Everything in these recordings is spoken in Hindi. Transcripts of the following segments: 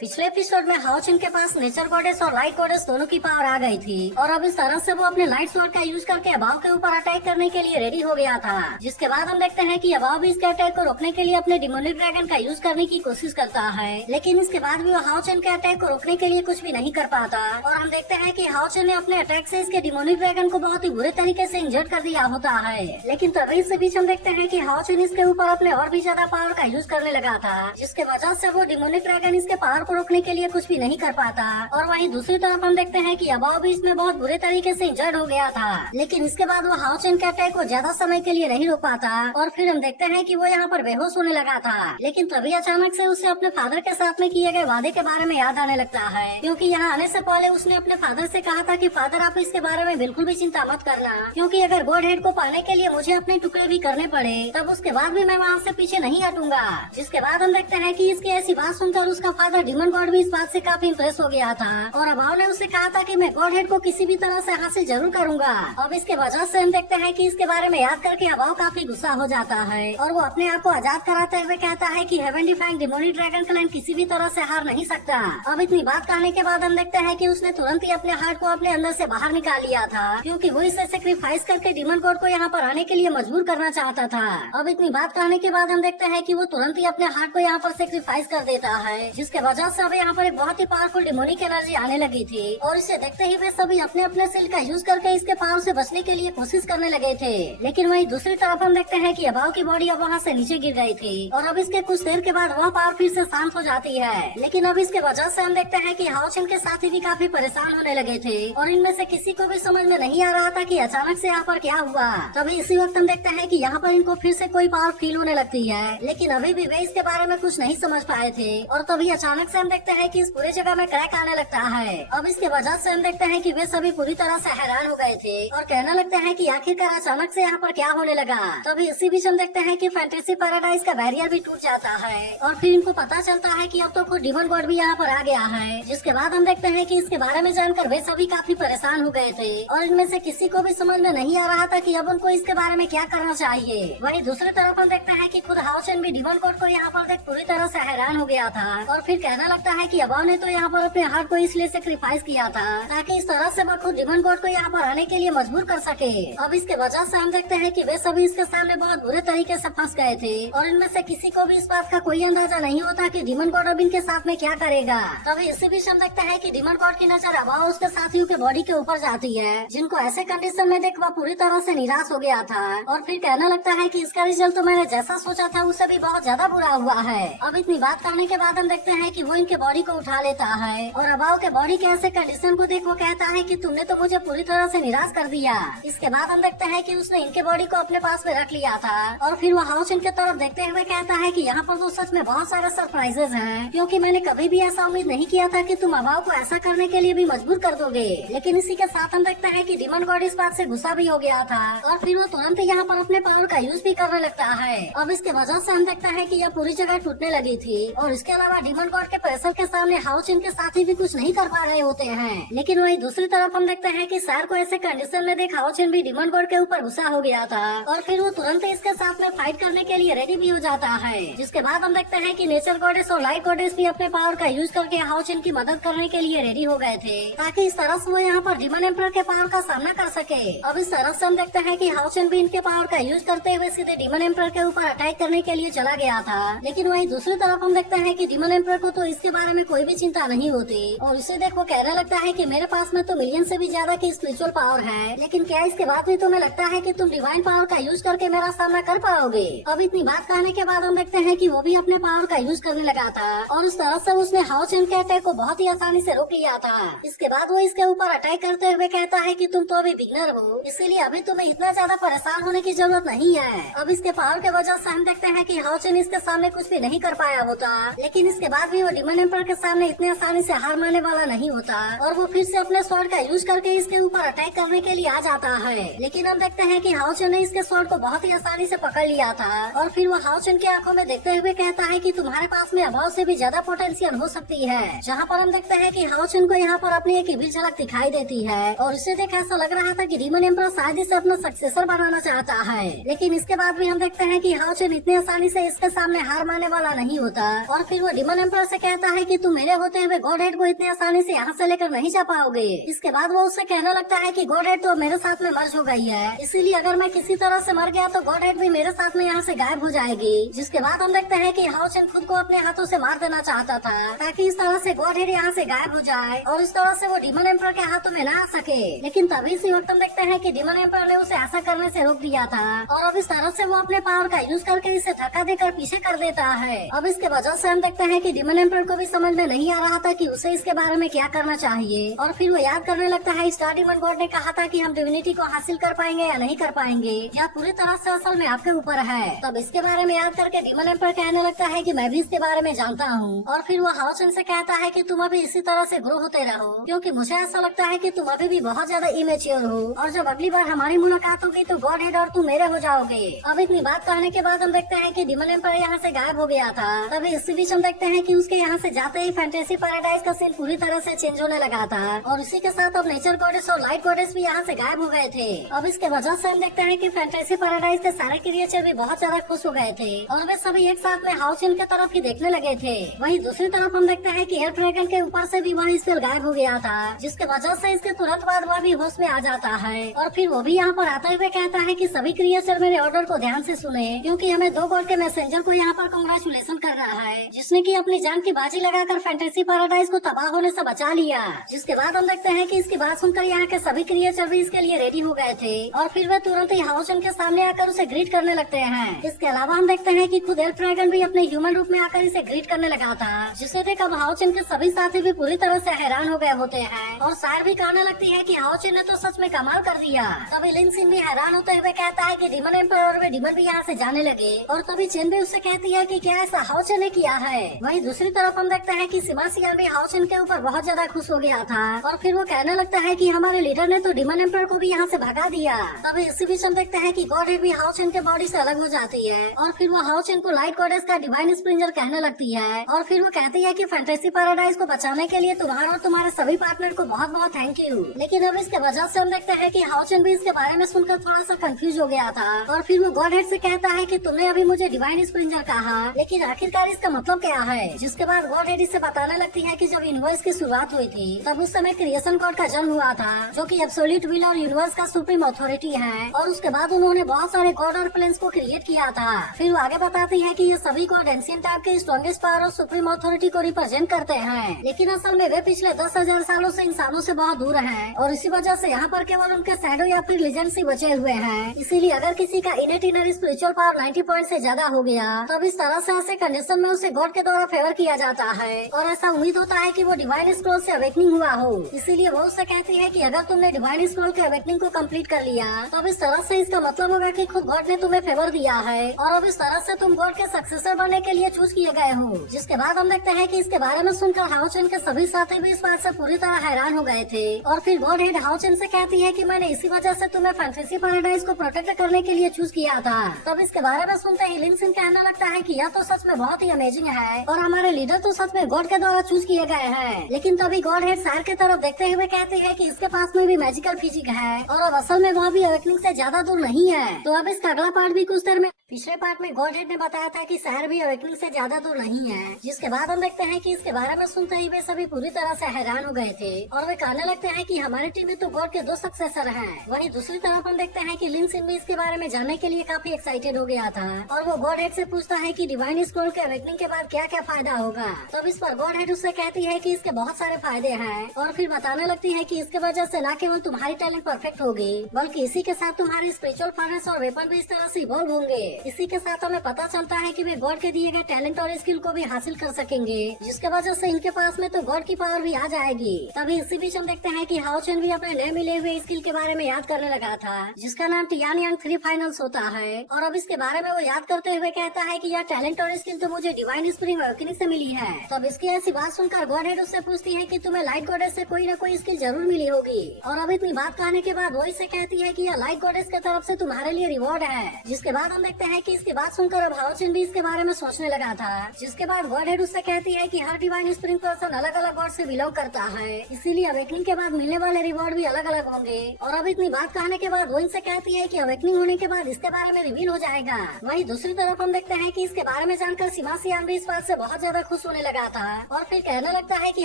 पिछले एपिसोड में हाओ चुन के पास नेचर गॉडेस और लाइट गॉडेस दोनों की पावर आ गई थी और अब इस तरह से वो अपने लाइट स्वॉर्ड का यूज करके अभाव के ऊपर अटैक करने के लिए रेडी हो गया था। जिसके बाद हम देखते हैं कि अभाव भी इसके अटैक को रोकने के लिए अपने डिमोनिक ड्रैगन का यूज करने की कोशिश करता है, लेकिन इसके बाद भी वो हाओ चुन के अटैक को रोकने के लिए कुछ भी नहीं कर पाता और हम देखते हैं कि हाओ चुन ने अपने अटैक से इसके डिमोनिक ड्रैगन को बहुत ही बुरे तरीके से इंजर्ड कर दिया होता है। लेकिन तभी इस बीच हम देखते हैं कि हाओ चुन इसके ऊपर अपने और भी ज्यादा पावर का यूज करने लगा था, जिसके वजह से वो डिमोनिक ड्रैगन इसके पावर को रोकने के लिए कुछ भी नहीं कर पाता। और वहीं दूसरी तरफ हम देखते हैं कि अभाव भी इसमें बहुत बुरे तरीके से इंजर्ड हो गया था, लेकिन इसके बाद वो हाओ चुन के अटैक को ज्यादा समय के लिए नहीं रोक पाता और फिर हम देखते हैं कि वो यहाँ पर बेहोश होने लगा था। लेकिन तभी अचानक से उसे अपने फादर के साथ में किए गए वादे के बारे में याद आने लगता है, क्योंकि यहाँ आने से पहले उसने अपने फादर से कहा था कि फादर आप इसके बारे में बिल्कुल भी चिंता मत करना, क्योंकि अगर गॉड हेड को पाने के लिए मुझे अपने टुकड़े भी करने पड़े तब उसके बाद भी मैं वहाँ से पीछे नहीं हटूंगा। जिसके बाद हम देखते हैं कि इसकी ऐसी बात सुनकर उसका फादर डिमन गॉड भी इस बात से काफी इंप्रेस हो गया था और अभाव ने उससे कहा था कि मैं गॉड हेड को किसी भी तरह से हासिल जरूर करूंगा। अब इसके वजह से हम देखते हैं कि इसके बारे में याद करके अभाव काफी गुस्सा हो जाता है और वो अपने आप को आजाद कराते हुए कहता है कि heaven defying demonic dragon clan किसी भी तरह से हार नहीं सकता। अब इतनी बात कहने के बाद हम देखते हैं कि उसने तुरंत ही अपने हार्ट को अपने अंदर से बाहर निकाल लिया था, क्योंकि वो इसे सेक्रीफाइस करके डिमन गॉड को यहाँ पर आने के लिए मजबूर करना चाहता था। अब इतनी बात कहने के बाद हम देखते हैं कि वो तुरंत ही अपने हार्ट को यहाँ पर सेक्रीफाइस कर देता है, जिसके वजह से अब यहाँ पर एक बहुत ही पावरफुल डिमोनिक एनर्जी आने लगी थी और इसे देखते ही वे सभी अपने अपने सिल का यूज करके इसके पावर से बचने के लिए कोशिश करने लगे थे। लेकिन वहीं दूसरी तरफ हम देखते हैं कि अभाव की बॉडी अब वहाँ से नीचे गिर गई थी और अब इसके कुछ देर के बाद वह पावर फिर से शांत हो जाती है। लेकिन अब इसके वजह से हम देखते हैं कि हाओ चुन के साथी भी काफी परेशान होने लगे थे और इनमें से किसी को भी समझ में नहीं आ रहा था कि अचानक से यहाँ पर क्या हुआ। तभी इसी वक्त हम देखते हैं कि यहाँ पर इनको फिर से कोई पावर फील होने लगती है, लेकिन अभी भी वे इसके बारे में कुछ नहीं समझ पाए थे और तभी अचानक से हम देखते हैं कि इस पूरी जगह में क्रैक आने लगता है। अब इसके वजह से हम देखते हैं कि वे सभी पूरी तरह से हैरान हो गए थे और कहने लगते हैं कि आखिरकार अचानक से यहाँ पर क्या होने लगा। तभी इसी बीच हम देखते हैं कि फैंटेसी पैराडाइज का बैरियर भी टूट जाता है और फिर इनको पता चलता है कि अब तो खुद डिमन गॉड भी यहाँ पर आ गया है। जिसके बाद हम देखते हैं कि इसके बारे में जानकर वे सभी काफी परेशान हो गए थे और इनमें से किसी को भी समझ में नहीं आ रहा था कि अब उनको इसके बारे में क्या करना चाहिए। वहीं दूसरी तरफ हम देखते हैं कि खुद हाओ चुन भी डिमन गॉड को यहाँ पर देख पूरी तरह से हैरान हो गया था और फिर कहने लगता है कि अभाव ने तो यहाँ पर अपने हार्ट को इसलिए सेक्रीफाइस किया था ताकि इस तरह से वो खुद डिमन गॉड को यहाँ पर आने के लिए मजबूर कर सके। अब इसके वजह से हम देखते हैं कि वे सभी इसके सामने बहुत बुरे तरीके से फंस गए थे और इनमें से किसी को भी इस बात का कोई अंदाजा नहीं होता कि डिमन गॉड अब इनके साथ में क्या करेगा। तभी इसी बीच हम देखते हैं कि डिमन गॉड की नजर अभाव उसके साथियों के बॉडी के ऊपर जाती है, जिनको ऐसे कंडीशन में देख वह पूरी तरह से निराश हो गया था और फिर कहने लगता है कि इसका रिजल्ट तो मैंने जैसा सोचा था उससे भी बहुत ज्यादा बुरा हुआ है। अब इतनी बात करने के बाद हम देखते हैं कि वो इनके बॉडी को उठा लेता है और अभाव के बॉडी के ऐसे कंडीशन को देख वो कहता है कि तुमने तो मुझे पूरी तरह से निराश कर दिया। इसके बाद हम देखते हैं कि उसने इनके बॉडी को अपने पास में रख लिया था और फिर वो हाओ चुन की तरफ देखते हुए कहता है कि यहाँ पर तो सच में बहुत सारे सरप्राइजेज हैं, क्योंकि मैंने कभी भी ऐसा उम्मीद नहीं किया था कि तुम अभाव को ऐसा करने के लिए भी मजबूर कर दोगे। लेकिन इसी के साथ हम देखते हैं कि डिमन गॉड इस बात से गुस्सा भी हो गया था और फिर वो तुरंत यहाँ पर अपने पावर का यूज भी करने लगता है। अब इसके वजह से हम देखते हैं कि यह पूरी जगह टूटने लगी थी और इसके अलावा डिमन गॉड के प्रेशर के सामने हाओ चुन के साथी भी कुछ नहीं कर पा रहे होते हैं। लेकिन वही दूसरी तरफ हम देखते हैं कि सैर को ऐसे कंडीशन में देख हाओ चुन भी डिमन गॉड के ऊपर गुस्सा हो गया था और फिर वो तुरंत इसके साथ में फाइट करने के लिए रेडी भी हो जाता है। जिसके बाद हम देखते हैं कि नेचर गॉडेस और लाइट गॉडेस भी अपने पावर का यूज करके हाओ चुन की मदद करने के लिए रेडी हो गए थे ताकि इस तरह से वो यहाँ पर डिमन एम्परर के पावर का सामना कर सके। अब इस तरह से हम देखते हैं कि हाओ चुन भी इनके पावर का यूज करते हुए सीधे डिमन एम्परर के ऊपर अटैक करने के लिए चला गया था। लेकिन वहीं दूसरी तरफ हम देखते हैं कि डिमन एम्परर को तो इसके बारे में कोई भी चिंता नहीं होती और इसे देखो कहने लगता है कि मेरे पास में तो मिलियन से भी ज्यादा की स्पिरिचुअल पावर है, लेकिन क्या इसके बाद भी तुम्हें लगता है कि तुम डिवाइन पावर का यूज करके मेरा सामना कर पाओगे। अब इतनी बात कहने के बाद हम देखते हैं कि वो भी अपने पावर का यूज करने लगा था और उस तरह से उसने हाओ चुन के अटैक को बहुत ही आसानी से रोक लिया था। इसके बाद वो इसके ऊपर अटैक करते हुए कहता है कि तुम तो अभी बिगनर हो, इसीलिए अभी तुम्हें इतना ज्यादा परेशान होने की जरूरत नहीं है। अब इसके पावर के वजह से हम देखते हैं कि हाओ चुन इसके सामने कुछ भी नहीं कर पाया होता, लेकिन इसके बाद भी वो डिमन एम्परर के सामने इतने आसानी से हार मानने वाला नहीं होता और वो फिर से अपने स्वॉर्ड का यूज करके इसके ऊपर अटैक करने के लिए आ जाता है। लेकिन हम देखते हैं कि हाओ चुन ने इसके स्वॉर्ड को बहुत ही आसानी से पकड़ लिया था और फिर वो हाओ चुन की आंखों में देखते हुए कहता है कि तुम्हारे पास में अभाव से भी ज्यादा पोटेंशियल हो सकती है। जहाँ पर हम देखते हैं कि हाओ चुन को यहाँ पर अपनी एक इविल झलक दिखाई देती है और इसे देख ऐसा लग रहा था कि डिमन एम्परर शायद इसे अपना सक्सेसर बनाना चाहता है। लेकिन इसके बाद भी हम देखते हैं कि हाओ चुन इतनी आसानी से इसके सामने हार मानने वाला नहीं होता और फिर वो डिमन एम्परर से कहता है कि तुम मेरे होते हुए गॉड हेड को इतनी आसानी से यहाँ से लेकर नहीं जा पाओगे। इसके बाद वो उससे कहने लगता है कि गॉड हेड तो मेरे साथ में मर्ज हो गई है, इसीलिए अगर मैं किसी तरह से मर गया तो गॉड हेड भी मेरे साथ में यहाँ से गायब हो जाएगी। जिसके बाद हम देखते हैं कि हाओ चेन खुद को अपने हाथों से मार देना चाहता था ताकि इस तरह से गॉड हेड यहाँ से गायब हो जाए और इस तरह से वो डीमन एम्पर के हाथों में ना आ सके। लेकिन तभी इसी वक्त हम देखते हैं कि डीमन एम्पर ने उसे ऐसा करने से रोक दिया था और अब इस तरह से वो अपने पावर का यूज करके इसे धक्का देकर पीछे कर देता है। अब इसके वजह से हम देखते हैं कि डीमन एम्पर को भी समझ में नहीं आ रहा था कि उसे इसके बारे में क्या करना चाहिए और फिर वो याद करने लगता है स्टार डीमन गॉड ने कहा था कि हम डिविनिटी को हासिल कर पाएंगे या नहीं कर पाएंगे, या पूरी तरह से असल में आपके ऊपर है। तब इसके बारे में याद करके डीमन एम्पर कहने लगता है कि मैं भी इसके बारे में जानता हूँ और फिर वो हाओ चेन से कहता है कि तुम अभी इसी तरह से ग्रो होते रहो, क्योंकि मुझे ऐसा लगता है कि तुम अभी भी बहुत ज्यादा इमेच्योर हो और जब अगली बार हमारी मुलाकात होगी तो गॉड हेड और तुम मेरे हो जाओगे। अब इतनी बात कहने के बाद हम देखते हैं कि डीमन एम्पर यहाँ से गायब हो गया था। तभी इसी बीच हम देखते हैं कि उसके यहाँ से जाते ही फैंटेसी पैराडाइज का सीन पूरी तरह से चेंज होने लगा था और इसी के साथ अब नेचर गॉडेस और लाइट गॉडेस भी यहाँ से गायब हो गए थे। अब इसके वजह से हम देखते हैं कि फैंटेसी पैराडाइज के सारे क्रिएचर भी बहुत ज्यादा खुश हो गए थे और वे सभी एक साथ में हाओ चेन की तरफ ही देखने लगे थे। वहीं दूसरी तरफ हम देखते हैं कि एयर ड्रैगन के ऊपर से भी वह स्पेल गायब हो गया था, जिसके वजह से इसके तुरंत बाद वह भी होश में आ जाता है और फिर वो भी यहाँ पर आते हुए कहता है कि सभी क्रिएचर मेरे ऑर्डर को ध्यान से सुने, क्योंकि हमें दो गॉड के मैसेंजर को यहाँ पर कांग्रेचुलेशन कर रहा है जिसने की अपनी जान की बाजी लगाकर फैंटेसी पैराडाइज को तबाह होने से बचा लिया। जिसके बाद हम देखते हैं कि इसकी बात सुनकर यहाँ के सभी क्रिएचर भी इसके लिए रेडी हो गए थे और फिर वे तुरंत ही हाओ चेन के सामने आकर उसे ग्रीट करने लगते हैं। इसके अलावा हम देखते हैं कि खुद एल्फ ड्रैगन भी अपने ह्यूमन रूप में आकर इसे ग्रीट करने लगा था, जिसे देख अब हाओ चेन के सभी साथी भी पूरी तरह से हैरान हो गए होते हैं और सार भी कहने लगती है कि हाओ चेन ने तो सच में कमाल कर दिया। तभी लिन सिन भी हैरान होते हुए कहता है कि डीमन एम्पर और वे डीमन भी यहाँ से जाने लगे और तभी चेन भी उससे कहती है कि क्या ऐसा हाओ चेन ने किया है। वहीं दूसरी तरफ हम देखते हैं कि सेबास्टियन भी हाओ चेन के ऊपर बहुत ज्यादा खुश हो गया था और फिर वो कहने लगता है कि हमारे लीडर ने तो डीमन एम्पर को भी यहाँ से भगा दिया। तभी इसी बीच हम देखते हैं कि गॉड हेड भी हाओ चेन के बॉडी से अलग हो जाती है और फिर वो हाओ चेन को लाइट गॉडेस का डिवाइन स्प्रिंजर कहने लगती है और फिर वो कहती है कि फैंटेसी पैराडाइज को बचाने के लिए तुम्हारा और तुम्हारे सभी पार्टनर को बहुत बहुत थैंक यू। लेकिन अब इसके वजह से हम देखते हैं कि हाओ चेन भी इसके बारे में सुनकर थोड़ा सा कंफ्यूज हो गया था और फिर वो गॉड हेड से कहता है कि तुमने अभी मुझे डिवाइन स्प्रिंजर कहा, लेकिन आखिरकार इसका मतलब क्या है। जिसके बाद गॉड हेड इसे बताने लगती है कि जब यूनिवर्स की शुरुआत हुई थी तब उस समय क्रिएशन गॉड का जन्म हुआ था, जो कि एब्सोल्यूट विल और यूनिवर्स का सुप्रीम अथॉरिटी है और उसके बाद उन्होंने बहुत सारे गॉड और प्लेन्स को क्रिएट किया था। फिर वो आगे बताती है कि ये सभी गॉड एंशिएंट टाइप के स्ट्रॉन्गेस्ट पावर और सुप्रीम अथॉरिटी को रिप्रेजेंट करते हैं, लेकिन असल में वे पिछले 10,000 सालों से इंसानों से बहुत दूर हैं और इसी वजह से यहाँ पर केवल उनके शैडो या फिर लेजेंड्स ही बचे हुए हैं। इसीलिए अगर किसी का इनेट इनर स्पिरिचुअल पावर 90 पॉइंट से ज्यादा हो गया तब इस तरह से ऐसे कंडीशन में उसे गॉड के द्वारा फेवर किया जाता है और ऐसा उम्मीद होता है कि वो डिवाइन स्क्रॉल से अवेकनिंग हुआ हो। इसीलिए वो उससे कहती है कि अगर तुमने डिवाइन स्क्रॉल के अवेकनिंग को कंप्लीट कर लिया तब इस तरह से इसका मतलब होगा कि खुद गॉड ने तुम्हें फेवर दिया है और अब इस तरह से तुम गॉड के सक्सेसर बनने के लिए चूज किए गए हो। जिसके बाद हम देखते हैं कि इसके बारे में सुनकर हाओ चेन के सभी साथी भी इस बात से पूरी तरह हैरान हो गए थे और फिर गॉड हेड हाओ चेन से कहती है कि मैंने इसी वजह से तुम्हें फैंटेसी पैराडाइज को प्रोटेक्ट करने के लिए चूज किया था। तब इसके बारे में सुनते ही लिन सिन कहने लगता है कि यह तो सच में बहुत ही अमेजिंग है और हमारे लीडर तो सच में गॉड के द्वारा चूज किए गए हैं। लेकिन तभी गॉड हेड सार के तरफ देखते हुए कहती है कि इसके पास में भी मैजिकल फिजिक है और अब असल में वह भी अवेकनिंग से ज्यादा दूर नहीं है। तो अब इसका अगला पार्ट भी कुछ देर में पिछले पार्ट में गॉड हेड ने बताया था कि सार भी अवेकनिंग से ज्यादा दूर नहीं है। जिसके बाद हम देखते हैं कि इसके बारे में सुनते ही वे सभी पूरी तरह से हैरान हो गए थे और वे कहने लगते हैं कि हमारी टीम में तो गॉड के 2 सक्सेसर हैं। वहीं दूसरी तरफ हम देखते हैं कि लिन सिन भी इसके बारे में जानने के लिए काफी एक्साइटेड हो गया था और वो गॉड हेड से पूछता है कि डिवाइन स्क्रॉल के अवेकनिंग के बाद क्या क्या फायदा होगा। तब इस पर गॉड हेड उससे कहती है कि इसके बहुत सारे फायदे हैं और फिर बताने लगती है कि इसके वजह से न केवल तुम्हारी टैलेंट परफेक्ट होगी बल्कि इसी के साथ तुम्हारी स्पिरिचुअल फर्नेस और वेपन भी इस तरह से इवॉल्व होंगे। इसी के साथ हमें पता चलता है कि वे गॉड के दिए गए टैलेंट और स्किल को भी हासिल कर सकेंगे, जिसके वजह से इनके पास में तो गॉड की पावर भी आ जाएगी। तभी इसी बीच हम देखते हैं कि हाओ चेन भी अपने नए मिले हुए स्किल के बारे में याद करने लगा था, जिसका नाम टियान यांग 3 फाइनल्स होता है और अब इसके बारे में वो याद करते हुए कहता है कि यह टैलेंट और स्किल तो मुझे डिवाइन स्प्रिंग अवेकनिंग से मिली है। तब इसकी ऐसी बात सुनकर गॉड हेड उससे पूछती है कि तुम्हें लाइट गॉडेस से कोई न कोई स्किल जरूर मिली होगी और अब इतनी बात कहने के बाद वो इसे कहती है कि यह लाइट गॉडेस की तरफ से तुम्हारे लिए रिवॉर्ड है। जिसके बाद हम देखते हैं कि इसकी बात सुनकर अब हाओचन भी इसके बारे में सोचने लगा था। जिसके बाद गॉड हेड उससे कहती है कि हर डिवाइन स्प्रिंग पर्सन अलग अलग गॉड से बिलोंग करता है, इसीलिए अवेकनिंग के बाद मिलने वाले रिवॉर्ड भी अलग अलग होंगे। और अब इतनी बात कहने के बाद वो इनसे कहती है कि अवेकनिंग होने के बाद इसके बारे में रिवील हो जाएगा। वहीं दूसरी तरफ हम देखते हैं कि इसके बारे में जानकर सिमासियान भी इस बात से बहुत ज्यादा खुश होने लगा था और फिर कहने लगता है कि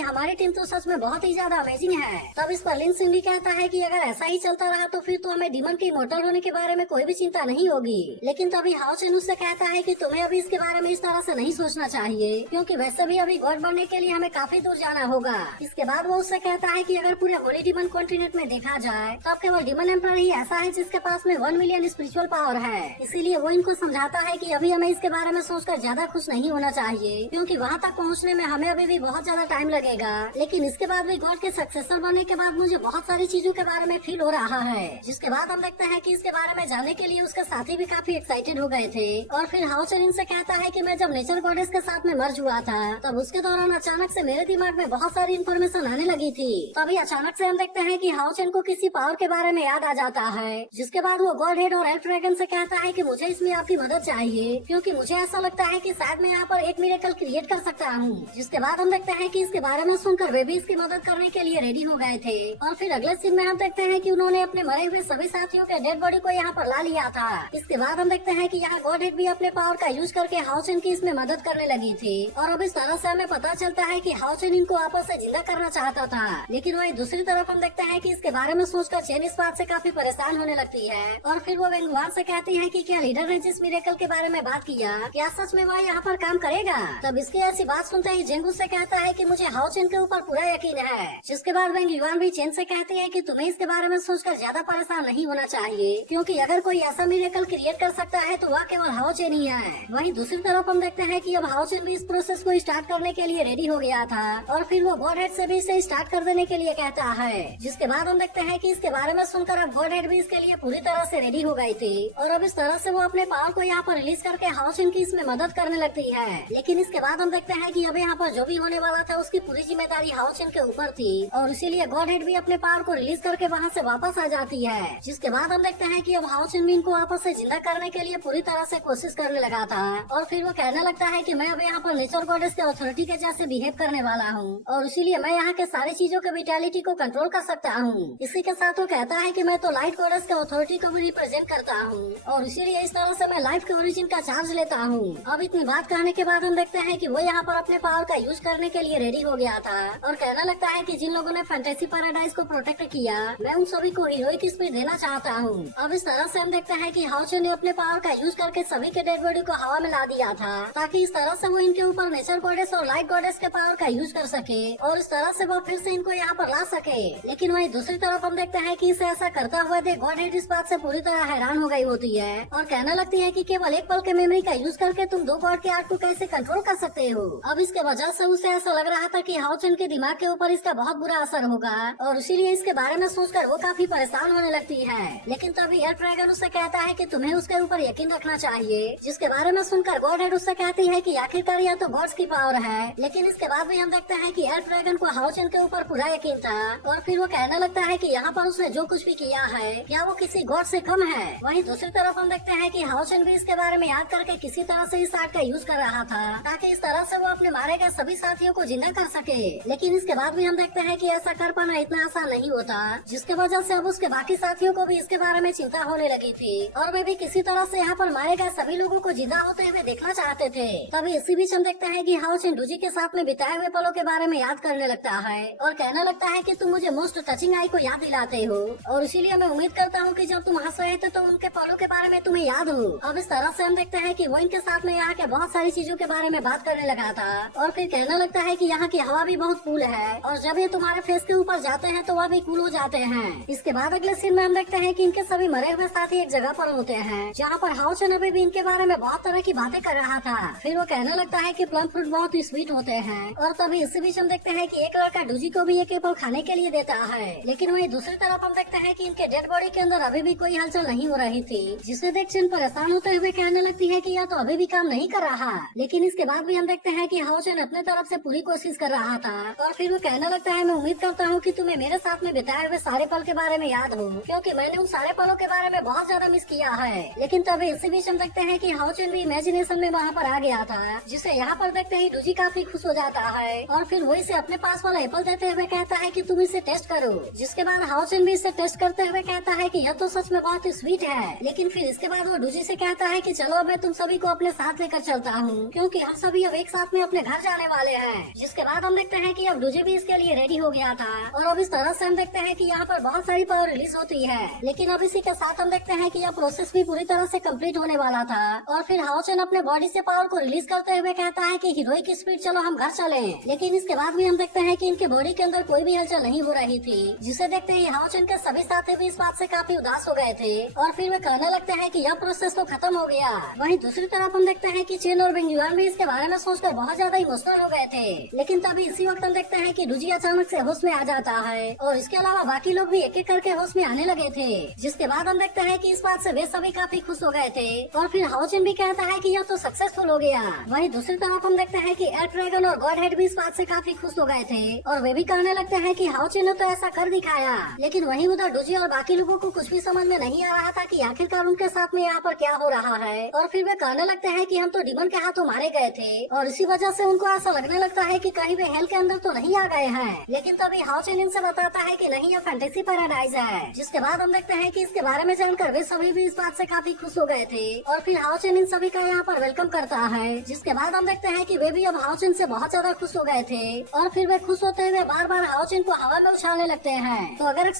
हमारी टीम तो सच में बहुत ही ज्यादा अमेजिंग है। तब इस पर लिन सिंह भी कहता है कि अगर ऐसा ही चलता रहा तो फिर तो हमें डीमन के इमोर्टल होने के बारे में कोई भी चिंता नहीं होगी। लेकिन तभी हाओचन उससे कहता है कि तुम्हें अभी इसके बारे में इस तरह से नहीं सोचना चाहिए, क्योंकि वैसे भी अभी गॉड बनने के लिए हमें काफी दूर जाना होगा। इसके बाद वो उससे कहता है कि अगर पूरे होली डीमन कॉन्टिनेंट में देखा जाए तब केवल डीमन एम्परर ही ऐसा है जिसके पास में 1 मिलियन स्पिरिचुअल पावर है। इसीलिए वो इनको समझाता है कि अभी हमें इसके बारे में सोचकर ज्यादा खुश नहीं होना चाहिए, क्योंकि वहाँ तक पहुँचने में हमें अभी भी बहुत ज्यादा टाइम लगेगा। लेकिन इसके बाद भी गॉड के सक्सेसर बनने के बाद मुझे बहुत सारी चीजों के बारे में फील हो रहा है। जिसके बाद हम देखते हैं कि इसके बारे में जानने के लिए उसके साथी भी काफी एक्साइटेड हो गए थे। और फिर हाओचन इनसे कहता है कि मैं जब नेचर गॉडेस के साथ में मर्ज हुआ था तब उसके दौरान अचानक से मेरे दिमाग में बहुत सारी इन्फॉर्मेशन आने लगी थी। तभी अचानक से हम देखते हैं कि हाओचन को किसी पावर के बारे में याद आ जाता है। जिसके बाद वो गॉड हेड और एल्फ ड्रैगन से कहता है कि मुझे इसमें आपकी मदद चाहिए, क्योंकि मुझे ऐसा लगता है कि शायद मैं यहाँ पर एक मिरेकल क्रिएट कर सकता हूँ। जिसके बाद हम देखते हैं कि इसके बारे में सुनकर वे भी इसकी मदद करने के लिए रेडी हो गए थे। और फिर अगले सीन में हम देखते हैं कि उन्होंने अपने मरे हुए सभी साथियों के डेड बॉडी को यहाँ पर ला लिया था। इसके बाद हम देखते हैं कि यहाँ गॉड हेड भी अपने पावर का यूज करके हाओचन की इसमें मदद करने लगी थी। और अब इस तरह से हमें पता चलता है कि हाओचन इनको आपस से जिंदा करना चाहता था। लेकिन वहीं दूसरी तरफ हम देखते हैं कि इसके बारे में सोचकर चेन इस बात से काफी परेशान होने लगती है। और फिर वो वेंगुआन से कहती है कि क्या लीडर ने जिस मिरेकल के बारे में बात किया क्या सच में वह यहाँ पर काम करेगा। तब इसकी ऐसी बात सुनते ही जेंगू से कहता है कि मुझे हाओचन के ऊपर पूरा यकीन है। जिसके बाद वेंगुआन भी चेन से कहती है कि तुम्हें इसके बारे में सोचकर ज्यादा परेशान नहीं होना चाहिए, क्योंकि अगर कोई ऐसा मिरेकल क्रिएट कर सकता है तो वह केवल हाओचन ही है। वहीं दूसरी तरफ हम देखते हैं कि अब हाओचन भी इस प्रोसेस को स्टार्ट करने के लिए रेडी हो गया था। और फिर वो गॉड हेड से भी इसे स्टार्ट कर देने के लिए कहता है। जिसके बाद हम देखते हैं कि इसके बारे में सुनकर अब गॉड हेड भी इसके लिए पूरी तरह से रेडी हो गई थी। और अब इस तरह से वो अपने पावर को यहाँ पर रिलीज करके हाओचन की इसमें मदद करने लगती है। लेकिन इसके बाद हम देखते हैं कि अब यहाँ पर जो भी होने वाला था उसकी पूरी जिम्मेदारी हाओचन के ऊपर थी। और इसीलिए गॉड हेड भी अपने पावर को रिलीज करके वहाँ से वापस आ जाती है। जिसके बाद हम देखते हैं कि अब हाओचन भी इनको वापस से जिंदा करने के लिए पूरी तरह से कोशिश करने लगा था। और फिर वो कहने लगता है कि मैं अब यहाँ पर नेचर गॉडेस के अथॉरिटी के जैसे बिहेव करने वाला हूँ और इसीलिए मैं यहाँ के सारी चीजों के विटालिटी को कंट्रोल कर सकता हूँ। इसी के साथ वो कहता है कि मैं तो लाइट गॉडेस के अथॉरिटी को भी रिप्रेजेंट करता हूँ और इसीलिए इस तरह से मैं लाइफ के ओरिजिन का चार्ज लेता हूँ। अब इतनी बात कहने के बाद हम देखते हैं कि वो यहाँ पर अपने पावर का यूज करने के लिए रेडी हो गया था और कहने लगता है कि जिन लोगों ने फैंटेसी पैराडाइज को प्रोटेक्ट किया मैं उन सभी को हीरोइक स्पीड देना चाहता हूँ। अब इस तरह से हम देखते हैं कि हाओचन ने अपने पावर का यूज करके सभी के डेड बॉडी को हवा में ला दिया था, ताकि इस तरह से वो इनके ऊपर नेचर गॉडेस और लाइट गॉडेस के पावर का यूज कर सके और इस तरह से वो फिर से इनको यहाँ पर ला सके। लेकिन वहीं दूसरी तरफ हम देखते हैं कि इसे ऐसा करता हुआ देख गॉड हेड इस बात से पूरी तरह हैरान हो गई होती है और कहने लगती है कि केवल एक पल के मेमोरी का यूज करके तुम दो गॉड के आर्ट को कैसे कंट्रोल कर सकते हो। अब इसके वजह से उसे ऐसा लग रहा था कि हाओचन के दिमाग के ऊपर इसका बहुत बुरा असर होगा और इसीलिए इसके बारे में सोचकर वो काफी परेशान होने लगती है। लेकिन तभी एल्फ ड्रैगन उससे कहता है कि तुम्हें उसके ऊपर यकीन रखना चाहिए। जिसके बारे में सुनकर गॉड हेड उससे कहती है कि आखिरकार यह तो गॉड्स की पावर है। लेकिन इसके बाद भी हम देखते हैं कि एल्फ ड्रैगन को हाओचन के ऊपर पूरा यकीन था और फिर वो कहने लगता है कि यहाँ पर उसने जो कुछ भी किया है क्या वो किसी गॉड से कम है। वहीं दूसरी तरफ हम देखते हैं कि हाओचन भी इसके बारे में याद करके किसी तरह से इस आर्ट का यूज कर रहा था ताकि इस तरह से वो अपने मारे गए सभी साथियों को जिंदा कर सके। लेकिन इसके बाद भी हम देखते हैं कि ऐसा कर पाना इतना आसान नहीं होता, जिसके वजह से अब उसके बाकी साथियों को भी इसके बारे में चिंता होने लगी थी और वे भी किसी तरह से यहाँ पर मारे गए सभी लोगों को जिंदा होते हुए देखना चाहते थे। तभी इसी बीच हम देखते हैं कि हाओचन डूजी के साथ में बिताए हुए पलों के बारे में याद करने लगता है और कहने लगता है कि तुम मुझे मोस्ट टचिंग आई को याद दिलाते हो और इसीलिए मैं उम्मीद करता हूँ कि जब तुम हंस रहे थे तो उनके पलों के बारे में तुम्हें याद हो। अब इस तरह से हम देखते हैं कि वो इनके साथ में यहाँ के बहुत सारी चीजों के बारे में बात करने लगा था और फिर कहने लगता है कि यहाँ की हवा भी बहुत कूल है और जब ये तुम्हारे फेस के ऊपर जाते हैं तो वह भी कूल हो जाते हैं। इसके बाद अगले सीन में हम देखते हैं कि इनके सभी मरे हुए साथी एक जगह पर होते हैं जहाँ पर हाओचन अभी भी इनके बारे में बहुत तरह की बातें कर रहा था। फिर वो कहने लगता है कि प्लम फ्रूट बहुत ही स्वीट होते हैं और तभी इसी बीच हम देखते हैं कि एक लड़का डूजी को भी एक एप्पल खाने के लिए देता है। लेकिन वहीं दूसरी तरफ हम देखते हैं कि इनके डेड बॉडी के अंदर अभी भी कोई हलचल नहीं हो रही थी, जिसे देख चिन परेशान होते हुए कहने लगती है कि यह तो अभी भी काम नहीं कर रहा। लेकिन इसके बाद भी हम देखते हैं कि हाओचन अपने तरफ से पूरी कोशिश कर रहा था और फिर वो कहने लगता है मैं उम्मीद करता हूँ कि तुम्हें मेरे साथ में बिताए हुए सारे पल के बारे में याद हो, क्योंकि मैंने उन सारे पलों के बारे में बहुत ज्यादा मिस किया है। लेकिन तभी इसी बीच हम देखते हैं कि हाओचुन भी इमेजिनेशन में वहाँ पर आ गया था, जिसे यहाँ पर देखते ही डूजी काफी खुश हो जाता है और फिर वो इसे अपने पास वाला एप्पल देते हुए कहता है कि तुम इसे टेस्ट करो। जिसके बाद हाओचुन भी इसे टेस्ट करते हुए कहता है कि यह तो सच में बहुत ही स्वीट है। लेकिन फिर इसके बाद वो डूजी से कहता है कि चलो मैं तुम सभी को अपने साथ लेकर चलता हूँ, क्योंकि हम सभी अब एक साथ में अपने घर जाने वाले हैं। जिसके बाद हम देखते हैं कि अब डूजी भी इसके लिए रेडी हो गया था और अब इस तरह से हम देखते हैं कि यहाँ पर बहुत सारी पावर रिलीज होती है। लेकिन अब इसी के साथ हम देखते हैं कि यह प्रोसेस भी पूरी तरह से कंप्लीट होने वाला था और फिर हाओचुन अपने बॉडी से पावर को रिलीज करते हुए कहता है कि हीरोइक स्पीड चलो हम घर चले। लेकिन इसके बाद भी हम देखते हैं कि इनके बॉडी के अंदर कोई भी हलचल नहीं हो रही थी, जिसे देखते ही हाओचुन के सभी साथी भी इस बात से काफी उदास हो गए थे और फिर वे कहने लगते हैं कि यह प्रोसेस तो खत्म हो गया। वहीं दूसरी तरफ हम देखते हैं कि चेन और बिंगयुआन भी इसके बारे में सोचकर बहुत ज्यादा इमोशनल हो गए थे। लेकिन तभी इसी वक्त हम देखते हैं कि डूजी अचानक से होश में आ जाता है और इसके अलावा बाकी लोग भी एक एक करके होश में आने लगे थे। जिसके बाद हम देखते हैं कि इस बात से वे सभी काफी खुश हो गए थे और फिर हाओचुन भी कहता है कि यह तो सक्सेसफुल हो गया। वहीं दूसरी तरफ हम देखते हैं कि एट ड्रैगन और गॉड हेड भी इस बात से काफी खुश हो गए थे और वे भी कहने लगते हैं कि हाओचुन ने तो ऐसा कर दिखाया। लेकिन वहीं उधर डूजी और बाकी लोगों को कुछ भी समझ में नहीं आ रहा था कि आखिरकार उनके साथ में यहाँ पर क्या हो रहा है और फिर वे कहने लगते हैं कि हम तो डिमन के हाथों मारे गए थे और इसी वजह से उनको ऐसा लगने लगता है कि कहीं वे हेल के अंदर तो नहीं आ गए हैं। लेकिन तभी हाओचुन इनसे बताता है कि नहीं, यह फैंटेसी पैराडाइज है। जिसके बाद हम देखते हैं कि इसके बारे में जानकर वे सभी भी इस बात से काफी खुश हो गए थे और फिर हाओचुन इन सभी का यहाँ पर वेलकम करता है। जिसके बाद हम देखते हैं कि वे भी अब हाओचुन से बहुत ज्यादा खुश हो गए थे और फिर वे खुश होते हुए बार बार हाओचुन को हवा में उछालने लगते हैं। तो अगर